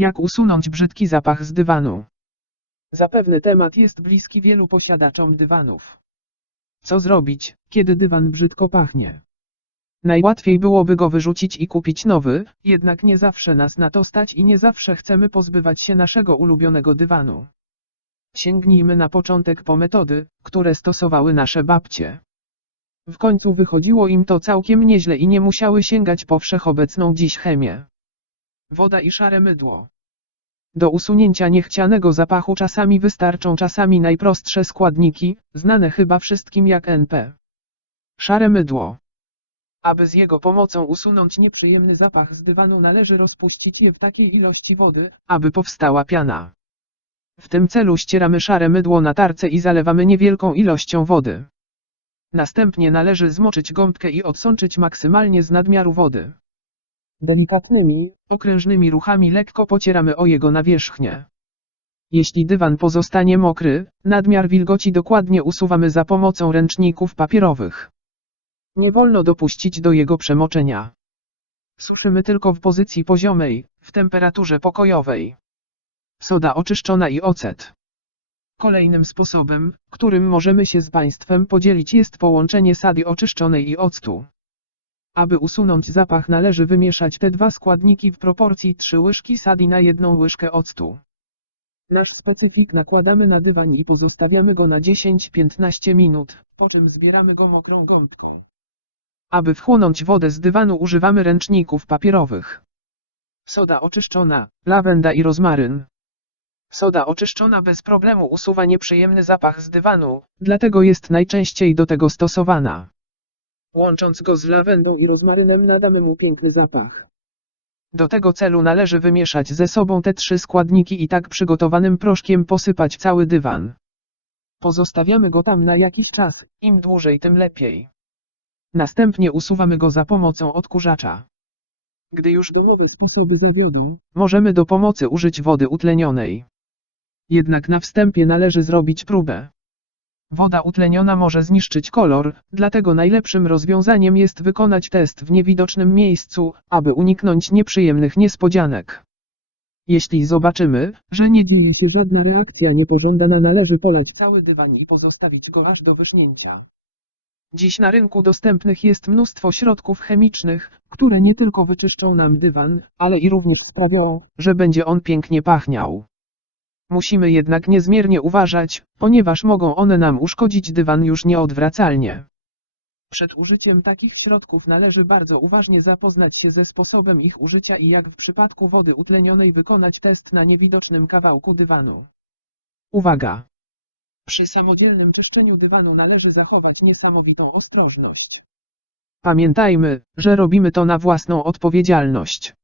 Jak usunąć brzydki zapach z dywanu? Zapewne temat jest bliski wielu posiadaczom dywanów. Co zrobić, kiedy dywan brzydko pachnie? Najłatwiej byłoby go wyrzucić i kupić nowy, jednak nie zawsze nas na to stać i nie zawsze chcemy pozbywać się naszego ulubionego dywanu. Sięgnijmy na początek po metody, które stosowały nasze babcie. W końcu wychodziło im to całkiem nieźle i nie musiały sięgać po wszechobecną dziś chemię. Woda i szare mydło. Do usunięcia niechcianego zapachu czasami wystarczą czasami najprostsze składniki, znane chyba wszystkim jak NP. Szare mydło. Aby z jego pomocą usunąć nieprzyjemny zapach z dywanu należy rozpuścić je w takiej ilości wody, aby powstała piana. W tym celu ścieramy szare mydło na tarce i zalewamy niewielką ilością wody. Następnie należy zmoczyć gąbkę i odsączyć maksymalnie z nadmiaru wody. Delikatnymi, okrężnymi ruchami lekko pocieramy o jego nawierzchnię. Jeśli dywan pozostanie mokry, nadmiar wilgoci dokładnie usuwamy za pomocą ręczników papierowych. Nie wolno dopuścić do jego przemoczenia. Suszymy tylko w pozycji poziomej, w temperaturze pokojowej. Soda oczyszczona i ocet. Kolejnym sposobem, którym możemy się z Państwem podzielić jest połączenie sady oczyszczonej i octu. Aby usunąć zapach należy wymieszać te dwa składniki w proporcji 3 łyżki sadi na jedną łyżkę octu. Nasz specyfik nakładamy na dywan i pozostawiamy go na 10-15 minut, po czym zbieramy go mokrą gąbką. Aby wchłonąć wodę z dywanu używamy ręczników papierowych. Soda oczyszczona, lawenda i rozmaryn. Soda oczyszczona bez problemu usuwa nieprzyjemny zapach z dywanu, dlatego jest najczęściej do tego stosowana. Łącząc go z lawendą i rozmarynem nadamy mu piękny zapach. Do tego celu należy wymieszać ze sobą te trzy składniki i tak przygotowanym proszkiem posypać cały dywan. Pozostawiamy go tam na jakiś czas, im dłużej tym lepiej. Następnie usuwamy go za pomocą odkurzacza. Gdy już domowe sposoby zawiodą, możemy do pomocy użyć wody utlenionej. Jednak na wstępie należy zrobić próbę. Woda utleniona może zniszczyć kolor, dlatego najlepszym rozwiązaniem jest wykonać test w niewidocznym miejscu, aby uniknąć nieprzyjemnych niespodzianek. Jeśli zobaczymy, że nie dzieje się żadna reakcja niepożądana należy polać cały dywan i pozostawić go aż do wyschnięcia. Dziś na rynku dostępnych jest mnóstwo środków chemicznych, które nie tylko wyczyszczą nam dywan, ale i również sprawią, że będzie on pięknie pachniał. Musimy jednak niezmiernie uważać, ponieważ mogą one nam uszkodzić dywan już nieodwracalnie. Przed użyciem takich środków należy bardzo uważnie zapoznać się ze sposobem ich użycia i jak w przypadku wody utlenionej wykonać test na niewidocznym kawałku dywanu. Uwaga! Przy samodzielnym czyszczeniu dywanu należy zachować niesamowitą ostrożność. Pamiętajmy, że robimy to na własną odpowiedzialność.